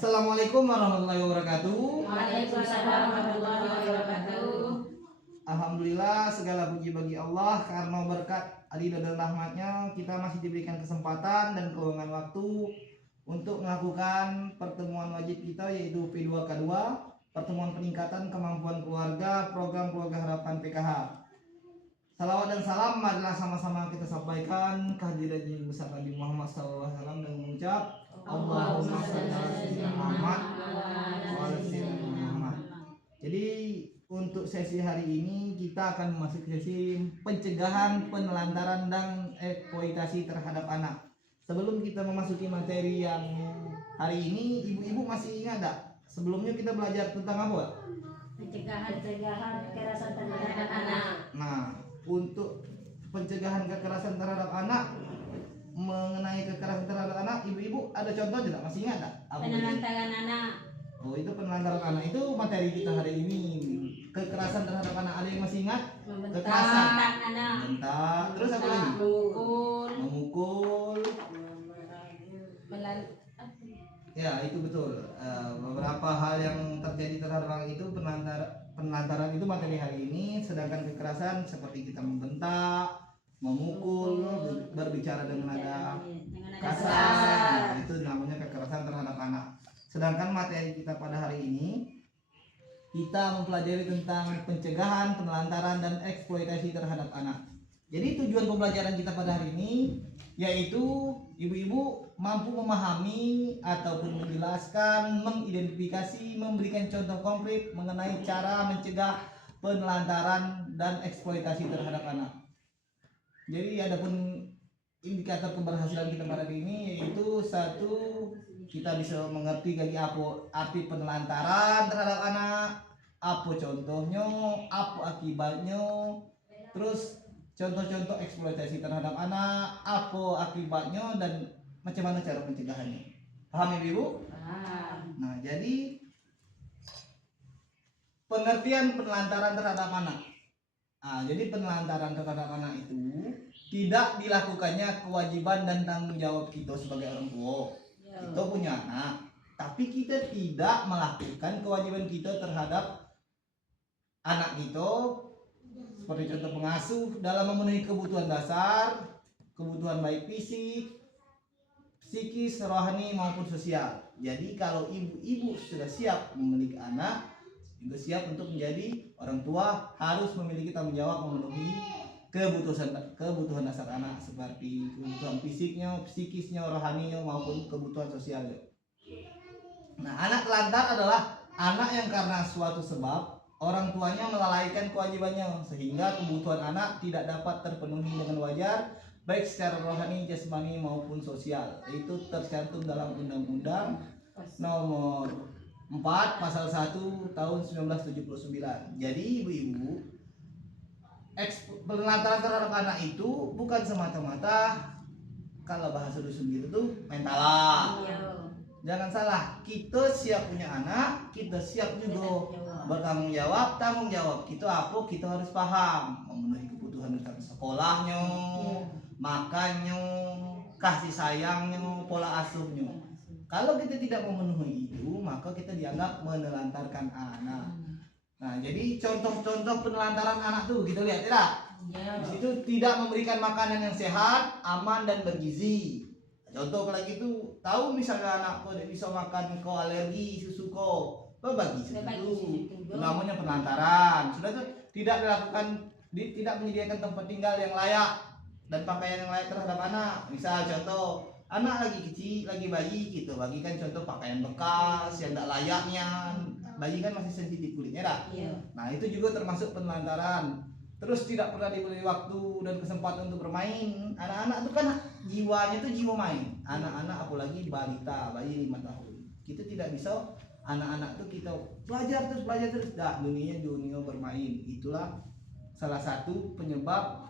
Assalamualaikum warahmatullahi wabarakatuh. Waalaikumsalam warahmatullahi wabarakatuh. Alhamdulillah, segala puji bagi Allah karena berkat adil dan rahmatnya kita masih diberikan kesempatan dan keluangan waktu untuk melakukan pertemuan wajib kita, yaitu P2K2, pertemuan peningkatan kemampuan keluarga, program keluarga harapan PKH. Salawat dan salam marilah sama-sama kita sampaikan kehadiran yang besar Nabi Muhammad SAW dengan mengucap Allahumma shalli ala sayyidina Muhammad wa ala sayyidina Muhammad. Jadi untuk sesi hari ini kita akan memasuki sesi pencegahan, penelantaran dan eksploitasi terhadap anak. Sebelum kita memasuki materi yang hari ini, ibu-ibu masih ingat tak? Sebelumnya kita belajar tentang apa? Pencegahan kekerasan terhadap anak. Nah, untuk pencegahan kekerasan terhadap anak, mengenai kekerasan terhadap anak, ibu-ibu ada contoh tidak? Masih ingat tak? Penelantaran anak. Oh, itu penelantaran anak, itu materi kita hari ini. Kekerasan terhadap anak, ada yang masih ingat? Kekerasan Anak. bentak, terus apa lagi? Memukul. Memukul. Ya, itu betul. Beberapa hal yang terjadi terhadap anak itu penelantaran itu materi hari ini. Sedangkan kekerasan seperti kita membentak, memukul, berbicara dengan nada kasar, itu namanya kekerasan terhadap anak. Sedangkan materi kita pada hari ini, kita mempelajari tentang pencegahan, penelantaran, dan eksploitasi terhadap anak. Jadi tujuan pembelajaran kita pada hari ini yaitu ibu-ibu mampu memahami ataupun menjelaskan, mengidentifikasi, memberikan contoh konkret mengenai cara mencegah penelantaran dan eksploitasi terhadap anak. Jadi adapun indikator keberhasilan kita pada hari ini yaitu satu, kita bisa mengerti lagi apa arti penelantaran terhadap anak, apa contohnya, apa akibatnya, terus contoh-contoh eksploitasi terhadap anak, apa akibatnya, dan macam mana cara pencegahannya. Paham ibu? Nah, jadi pengertian penelantaran terhadap anak. Jadi penelantaran terhadap anak itu tidak dilakukannya kewajiban dan tanggung jawab kita sebagai orang tua. Kita punya anak, tapi kita tidak melakukan kewajiban kita terhadap anak kita, seperti contoh pengasuh dalam memenuhi kebutuhan dasar, kebutuhan baik fisik, psikis, rohani maupun sosial. Jadi kalau ibu-ibu sudah siap memiliki anak, juga siap untuk menjadi orang tua, harus memiliki tanggung jawab memenuhi kebutuhan dasar anak, seperti kebutuhan fisiknya, psikisnya, rohaninya maupun kebutuhan sosialnya. Nah, anak telantar adalah anak yang karena suatu sebab orang tuanya melalaikan kewajibannya sehingga kebutuhan anak tidak dapat terpenuhi dengan wajar, baik secara rohani, jasmani maupun sosial. Itu tercantum dalam Undang-Undang Nomor 4 Pasal 1 Tahun 1979. Jadi ibu-ibu, penelantaran terhadap anak itu bukan semata-mata, kalau bahasa dusun gitu tuh mental. Jangan salah, kita siap punya anak, kita siap juga bertanggung jawab. Tanggung jawab kita apa? Kita harus paham memenuhi kebutuhan tentang sekolahnya, makannya, kasih sayangnya, pola asuhnya. Kalau kita tidak memenuhi itu, maka kita dianggap menelantarkan anak. Nah, jadi contoh-contoh penelantaran anak tuh kita lihat tidak? Di situ tidak memberikan makanan yang sehat, aman dan bergizi. Contoh lagi itu, tahu misalnya anak kau tidak bisa makan, kau alergi susu kau, bagi susu, namanya penelantaran. Sudah itu tidak dilakukan, tidak menyediakan tempat tinggal yang layak dan pakaian yang layak terhadap anak. Misal contoh, anak lagi kecil, lagi bayi gitu, bagikan contoh pakaian bekas yang tidak layaknya. Bayi kan masih sensitif kulitnya dah. Nah, itu juga termasuk penelantaran. Terus tidak pernah diberi waktu dan kesempatan untuk bermain. Anak-anak itu kan jiwanya itu jiwa main. Anak-anak apalagi balita, bayi 5 tahun. Kita tidak bisa anak-anak itu kita belajar terus. Dunia bermain. Itulah salah satu penyebab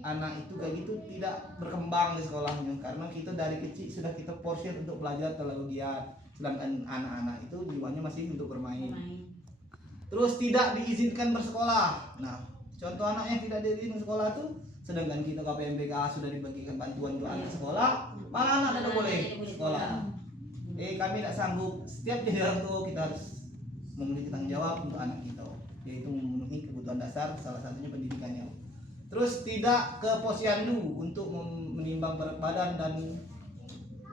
anak itu kayak gitu tidak berkembang di sekolahnya, karena kita dari kecil sudah kita porsir untuk belajar terlalu giat. Sedangkan anak-anak itu jiwanya masih untuk bermain. Terus tidak diizinkan bersekolah. Nah, contoh anak yang tidak diizinkan sekolah tuh, sedangkan kita KPMBK sudah dibagikan bantuan untuk anak sekolah, malah anak tidak boleh sekolah. Kami tidak sanggup. Setiap jadi orang tua kita harus memiliki tanggung jawab untuk anak kita, yaitu memenuhi kebutuhan dasar, salah satunya pendidikannya. Terus tidak ke posyandu untuk menimbang berat badan dan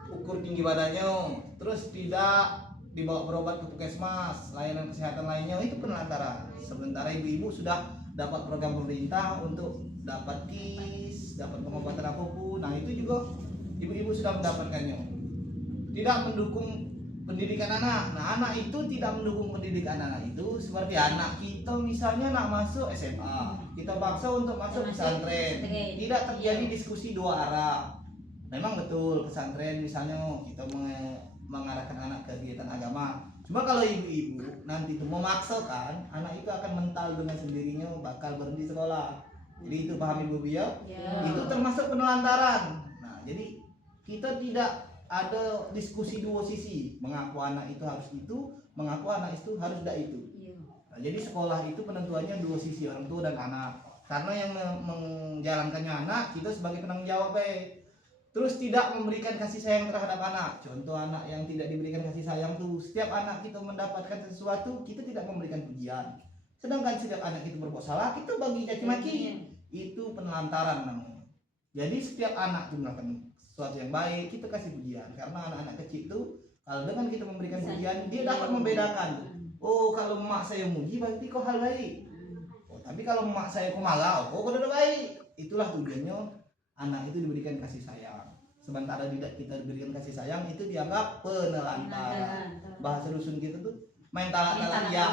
ukur tinggi badannya. Terus tidak dibawa berobat ke puskesmas, layanan kesehatan lainnya, itu penelantaran. Sementara ibu-ibu sudah dapat program pemerintah untuk dapat KIS, dapat pengobatan apapun. Nah itu juga ibu-ibu sudah mendapatkannya. Tidak mendukung pendidikan anak. Nah anak itu tidak mendukung pendidikan anak itu seperti anak kita misalnya nak masuk SMA, kita paksa untuk masuk pesantren. Tidak terjadi diskusi dua arah. Memang betul pesantren misalnya kita mengarahkan anak ke kegiatan agama. Cuma kalau ibu-ibu nanti itu memaksakan, anak itu akan mental dengan sendirinya bakal berhenti sekolah. Jadi itu paham ibu ya? Itu termasuk penelantaran. Nah jadi kita tidak ada diskusi dua sisi. Mengaku anak itu harus itu, mengaku anak itu harus tidak itu. Nah, jadi sekolah itu penentuannya dua sisi, orang tua dan anak. Karena yang menjalankannya anak, kita sebagai penanggung jawab. Terus tidak memberikan kasih sayang terhadap anak. Contoh anak yang tidak diberikan kasih sayang tuh, setiap anak kita mendapatkan sesuatu, kita tidak memberikan pujian. Sedangkan setiap anak kita berbuat salah, kita bagi caci maki. Itu penelantaran namanya. Jadi setiap anak itu melakukan sesuatu yang baik, kita kasih pujian. Karena anak-anak kecil itu, kalau dengan kita memberikan pujian, dia dapat membedakan. Oh, kalau emak saya muji, berarti kok hal baik. Oh, tapi kalau emak saya kok malah, oh kok udah baik. Itulah tujuannya anak itu diberikan kasih sayang. Sementara tidak kita diberikan kasih sayang, itu dianggap penelantaran. Bahasa dusun kita tuh main talak-talak ya.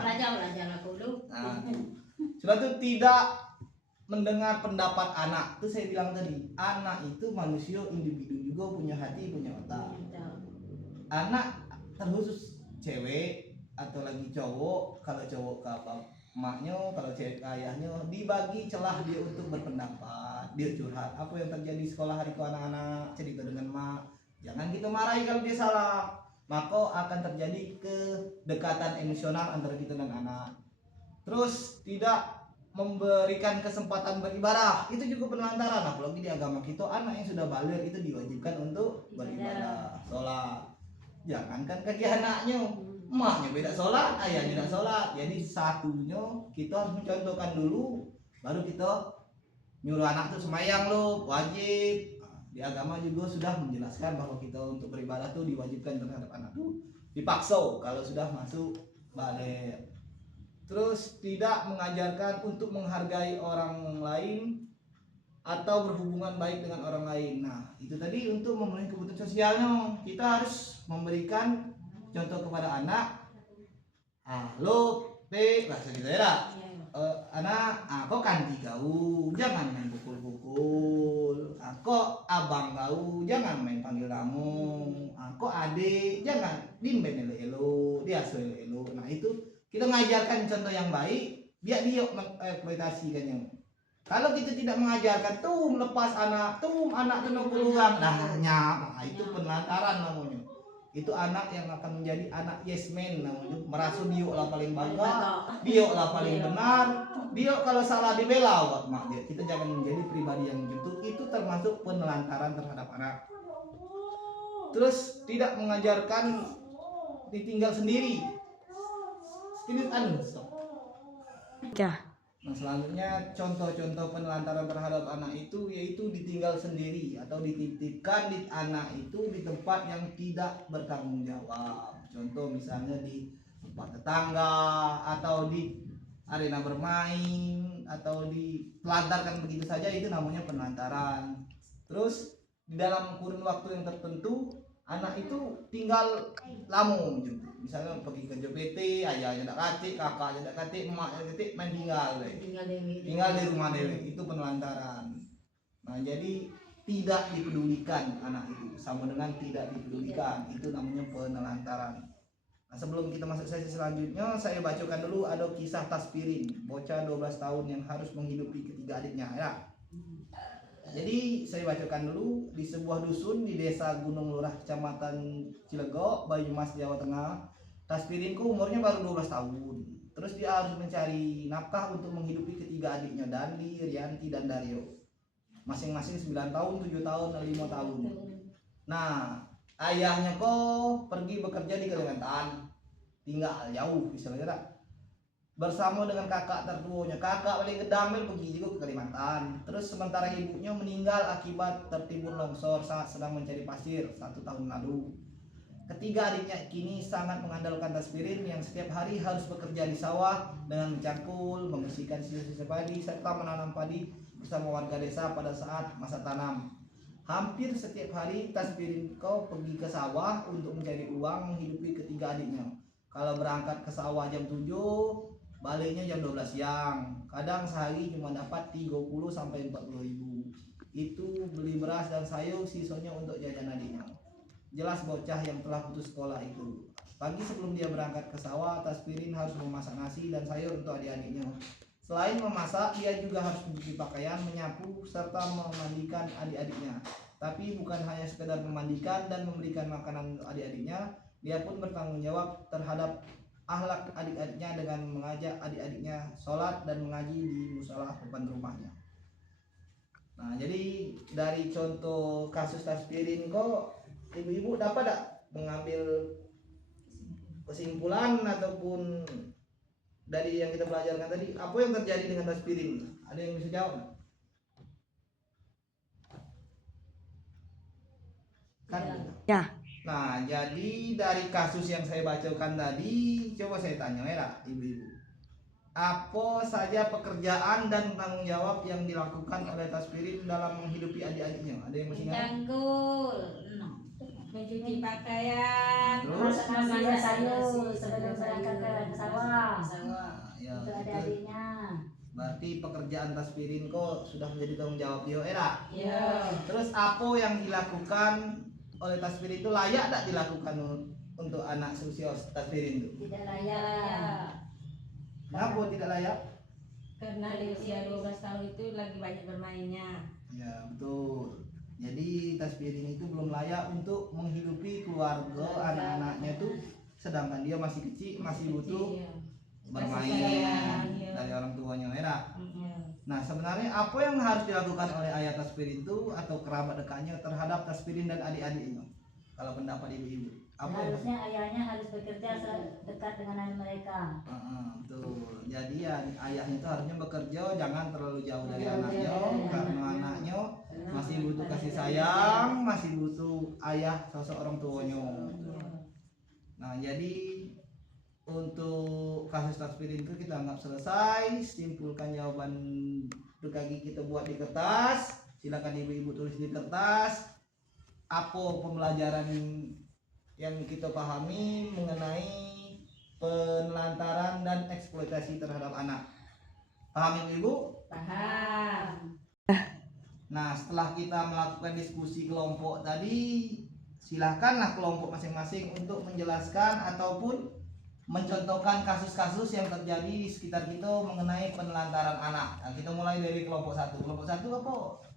Belajar aku dulu. Sudah tuh tidak mendengar pendapat anak. Itu saya bilang tadi, anak itu manusia individu juga, punya hati, punya otak. Anak terkhusus cewek atau lagi cowok, kalau cowok ke emaknya, kalau cewek ke ayahnya, dibagi celah dia untuk berpendapat, dia curhat apa yang terjadi di sekolah hari ke anak-anak, cerita dengan mak. Jangan kita marahi kalau dia salah, maka akan terjadi kedekatan emosional antara kita dan anak. Terus tidak memberikan kesempatan beribadah, itu juga penelantaran. Apalagi di agama kita, anak yang sudah balik itu diwajibkan untuk beribadah, sholat. Jangankan kaki anaknya, emaknya beda sholat, ayahnya tidak sholat. Jadi satunya kita harus mencontohkan dulu, baru kita nyuruh anak tuh semayang lo, wajib. Di agama juga sudah menjelaskan bahwa kita untuk beribadah tuh diwajibkan terhadap anak tuh, dipaksa kalau sudah masuk balik. Terus tidak mengajarkan untuk menghargai orang lain atau berhubungan baik dengan orang lain. Nah itu tadi untuk memenuhi kebutuhan sosialnya, kita harus memberikan contoh kepada anak. Lo bahasa kita ya, anak kok kanti kau, jangan main pukul-pukul. Kok abang kau, jangan main panggil kamu. Kok adik, jangan dimben elo-elo, dia elo-elo. Nah itu kita mengajarkan contoh yang baik, biar dia mengeksploitasikannya. Kalau kita tidak mengajarkan, tuh lepas anak kena peluang, nah itu penelantaran namanya. Itu anak yang akan menjadi anak yes man namanya, merasa dia lah paling bangga, dia lah paling benar, dia kalau salah dibela buat mak dia. Kita jangan menjadi pribadi yang gitu, itu termasuk penelantaran terhadap anak. Terus tidak mengajarkan ditinggal sendiri. Ini stop. Nah selanjutnya contoh-contoh penelantaran terhadap anak itu yaitu ditinggal sendiri atau dititipkan di anak itu di tempat yang tidak bertanggung jawab. Contoh misalnya di tempat tetangga atau di arena bermain atau ditelantarkan begitu saja, itu namanya penelantaran. Terus di dalam kurun waktu yang tertentu anak itu tinggal lama gitu. Misalnya pergi ke JPT, ayahnya tidak katik, kakaknya tidak katik, emaknya katik, main tinggal di rumah dewe. Itu penelantaran. Nah jadi tidak dipedulikan anak itu sama dengan tidak dipedulikan, itu namanya penelantaran. Nah sebelum kita masuk sesi selanjutnya, saya bacakan dulu ada kisah Taspirin, bocah 12 tahun yang harus menghidupi ketiga adiknya ya. Jadi saya bacakan dulu. Di sebuah dusun di desa Gunung Lurah, kecamatan Cilegon, Banyumas, Jawa Tengah, Taspirinku umurnya baru 12 tahun. Terus dia harus mencari nafkah untuk menghidupi ketiga adiknya, Dandi, Rianti, dan Dario. Masing-masing 9 tahun, 7 tahun, dan 5 tahun. Nah ayahnya kok pergi bekerja di Kalimantan, tinggal jauh misalnya tak? Bersama dengan kakak tertuanya, kakak paling kedamel pergi juga ke Kalimantan. Terus sementara ibunya meninggal akibat tertimbun longsor saat sedang mencari pasir 1 tahun lalu. Ketiga adiknya kini sangat mengandalkan Tasbirin yang setiap hari harus bekerja di sawah dengan mencangkul, membersihkan sisa-sisa padi serta menanam padi bersama warga desa pada saat masa tanam. Hampir setiap hari Tasbirin kau pergi ke sawah untuk mencari uang menghidupi ketiga adiknya. Kalau berangkat ke sawah jam 7, baliknya jam 12 siang. Kadang sehari cuma dapat 30 sampai 40 ribu. Itu beli beras dan sayur, sisanya untuk jajan adiknya. Jelas bocah yang telah putus sekolah itu. Pagi sebelum dia berangkat ke sawah, Tasbirin harus memasak nasi dan sayur untuk adik-adiknya. Selain memasak, dia juga harus mencuci pakaian, menyapu, serta memandikan adik-adiknya. Tapi bukan hanya sekedar memandikan dan memberikan makanan untuk adik-adiknya, dia pun bertanggung jawab terhadap akhlak adik-adiknya dengan mengajak adik-adiknya sholat dan mengaji di musola depan rumahnya. Nah, jadi dari contoh kasus Tasbirin kok ibu-ibu dapat tak mengambil kesimpulan ataupun dari yang kita pelajarkan tadi, apa yang terjadi dengan Tasbirin? Ada yang bisa jawab? Kan? Ya. Nah, jadi dari kasus yang saya bacakan tadi, coba saya tanya ya ibu-ibu. Apa saja pekerjaan dan tanggung jawab yang dilakukan oleh Tasbirin dalam menghidupi adik-adiknya? Ada yang masih ingat? Mencangkul, mencuci pakaian, Terus? Masak sayur sebelum berangkat ke sawah Nah, ya, untuk itu. adik-adiknya. Berarti pekerjaan Tasbirin kok sudah menjadi tanggung jawab dia, era. ya Terus apa yang dilakukan oleh Tasbirin itu layak tak dilakukan untuk anak seusia Tasbirin itu? Tidak ya, layak. Kenapa tidak layak? karena di usia 12 tahun itu lagi banyak bermainnya. Ya betul. Jadi Tasbirin itu belum layak untuk menghidupi keluarga anak-anaknya tuh, sedangkan dia masih kecil, masih butuh Iya. bermain sayang, iya. dari orang tuanya, era. Iya. Nah, sebenarnya apa yang harus dilakukan oleh ayah Tasbirin itu atau kerabat dekatnya terhadap Tasbirin dan adik-adiknya? Kalau pendapat ibu-ibu, apa yang Harusnya ayahnya harus bekerja dekat dengan anak mereka. betul. Jadi ya ayahnya itu harusnya bekerja, jangan terlalu jauh dari Jauh anaknya, dari karena anaknya masih butuh kasih sayang, masih butuh ayah sosok orang tuanya. Nah, jadi untuk kasus Tasbirin itu kita anggap selesai. Simpulkan jawaban lagi kita buat di kertas. Silakan ibu-ibu tulis di kertas. Apa pembelajaran yang kita pahami mengenai penelantaran dan eksploitasi terhadap anak? Paham ibu? Paham. Nah, setelah kita melakukan diskusi kelompok tadi, silakanlah kelompok masing-masing untuk menjelaskan ataupun mencontohkan kasus-kasus yang terjadi di sekitar kita mengenai penelantaran anak. Nah, kita mulai dari kelompok satu. Kelompok satu apa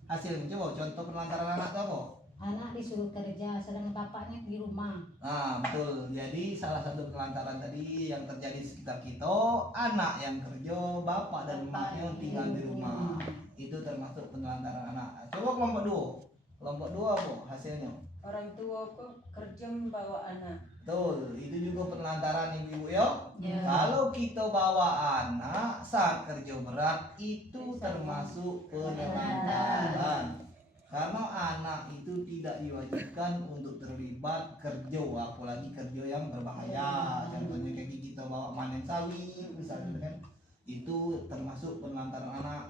hasilnya? Coba contoh penelantaran anak itu apa? Anak disuruh kerja sedangkan bapaknya di rumah. Nah, betul. Jadi salah satu penelantaran tadi yang terjadi di sekitar kita, anak yang kerja, bapak dan emaknya tinggal di rumah. Itu termasuk penelantaran anak. Coba kelompok dua. Kelompok dua apa hasilnya? Orang tua kok kerja membawa anak. Betul, itu juga penelantaran ibu-ibu ya. Ya. Kalau kita bawa anak saat kerja berat itu termasuk penelantaran. Karena anak itu tidak diwajibkan untuk terlibat kerja, apalagi kerja yang berbahaya. Contohnya kayak kita bawa manen sawit misalnya kan. Itu termasuk penelantaran anak.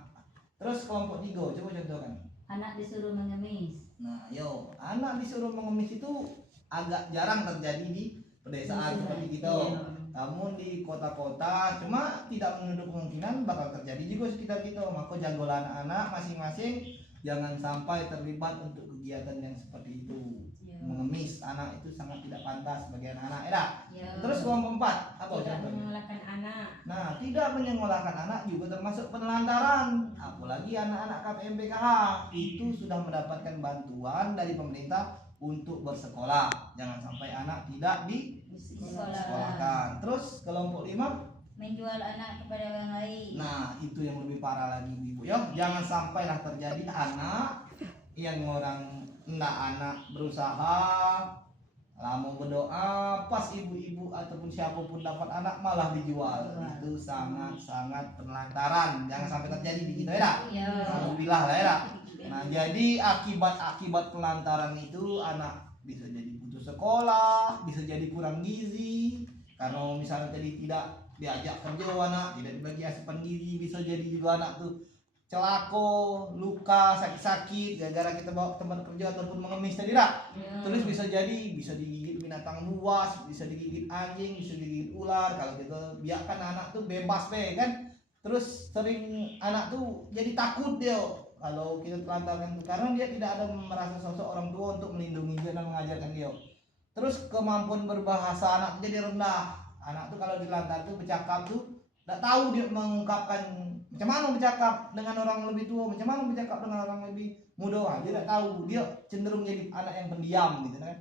Terus kelompok 3, coba contohkan. Anak disuruh mengemis. Nah, yo, anak disuruh mengemis itu agak jarang terjadi di pedesaan seperti kita. Namun di kota-kota cuma tidak menutup kemungkinan bakal terjadi juga sekitar kita. Maka jagolah anak-anak masing-masing jangan sampai terlibat untuk kegiatan yang seperti itu. Mengemis anak itu sangat tidak pantas bagi anak-anak. Terus kelompok 4 apa Tidak contohnya? menyekolahkan anak. Nah, tidak menyekolahkan anak juga termasuk penelantaran. Apalagi anak-anak KPM PKH itu sudah mendapatkan bantuan dari pemerintah untuk bersekolah. Jangan sampai anak tidak disekolahkan. Terus kelompok 5, menjual anak kepada orang lain. nah itu yang lebih parah lagi ibu ya. Jangan sampailah terjadi anak yang orang anak berusaha Mau berdoa pas ibu-ibu ataupun siapapun dapat anak malah dijual. Itu sangat-sangat penelantaran. Jangan sampai terjadi di kita ya. Alhamdulillah lah ya. Nah, jadi akibat pelantaran itu anak bisa jadi putus sekolah, bisa jadi kurang gizi. Karena misalnya tadi tidak diajak kerja anak, tidak dibagi asupan gizi, bisa jadi juga anak tuh celako, luka, sakit-sakit gara-gara kita bawa ke tempat kerja ataupun mengemis tadi lah. Terus bisa digigit binatang buas, bisa digigit anjing, bisa digigit ular. Kalau kita biarkan anak tuh bebas kan. Terus sering anak tuh jadi takut dia kalau kita telantarkan tuh, karena dia tidak ada merasa sosok orang tua untuk melindungi dia dan mengajarkan dia. Terus kemampuan berbahasa anak jadi rendah. Anak tuh kalau dilantar tuh bercakap tuh tidak tahu dia mengungkapkan macam mana bercakap dengan orang lebih tua, macam mana bercakap dengan orang lebih muda. Dia tidak tahu, dia cenderung jadi anak yang pendiam gitu kan.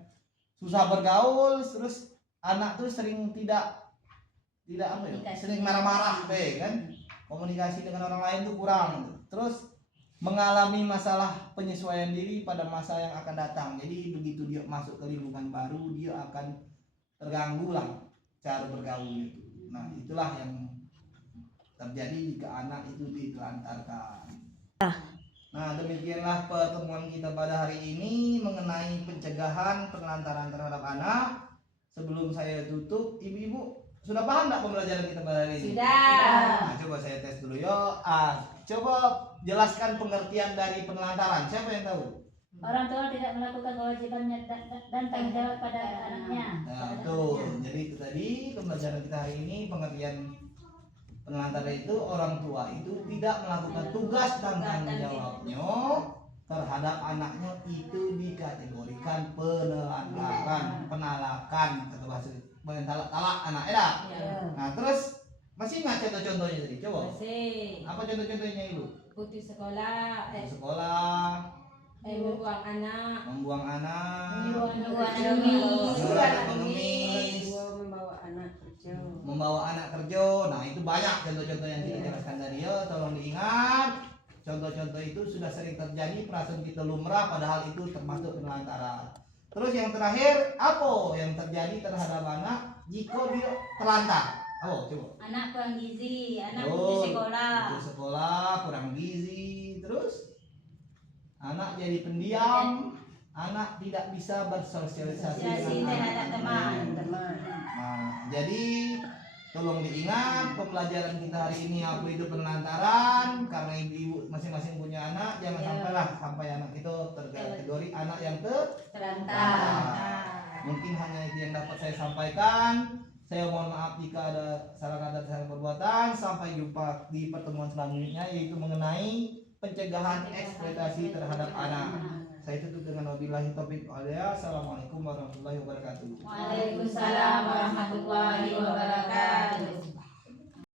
Susah bergaul, terus anak tuh sering tidak apa ya? Sering marah-marah kan. Komunikasi dengan orang lain tuh kurang. Terus mengalami masalah penyesuaian diri pada masa yang akan datang. Jadi begitu dia masuk ke lingkungan baru, dia akan terganggu lah cara bergaul itu. Nah, itulah yang terjadi jika anak itu ditelantarkan. Nah, demikianlah pertemuan kita pada hari ini mengenai pencegahan penelantaran terhadap anak. Sebelum saya tutup, ibu-ibu sudah paham tak pembelajaran kita pada hari ini? Sudah. Nah, coba saya tes dulu yo. Coba jelaskan pengertian dari penelantaran. Siapa yang tahu? Orang tua tidak melakukan kewajibannya dan tanggung jawab pada anaknya. Nah, betul. Jadi itu tadi pembelajaran kita hari ini, pengertian penelantaran itu orang tua itu tidak melakukan tugas dan tanggung jawabnya terhadap anaknya, itu dikategorikan penalakan atau bahasa talak anak ya. Nah, terus masih nggak contoh-contohnya tadi? Coba. Masih. Apa contoh-contohnya ibu? Putus sekolah, Sekolah, membuang anak, mengemis, membawa anak kerja. Nah, itu banyak contoh-contoh yang kita jelaskan tadi ya. Tolong diingat, contoh-contoh itu sudah sering terjadi, perasaan kita lumrah, padahal itu termasuk penelantaran. Terus yang terakhir, apa yang terjadi terhadap anak jika dia terlantar? Oh, coba. Anak kurang gizi, anak putus sekolah. Putus sekolah, kurang gizi. Terus anak jadi pendiam, anak tidak bisa bersosialisasi terhadap teman. Nah, jadi tolong diingat pembelajaran kita hari ini apa itu penelantaran, karena ibu masing-masing punya anak, jangan sampai anak itu terkategori anak yang Terlantar. Mungkin hanya itu yang dapat saya sampaikan. Saya mohon maaf jika ada salah kata dan salah perbuatan. Sampai jumpa di pertemuan selanjutnya, yaitu mengenai pencegahan eksploitasi terhadap anak. Saya tutup dengan wabillahi taufiq wal hidayah. Assalamualaikum warahmatullahi wabarakatuh. Waalaikumsalam warahmatullahi wabarakatuh.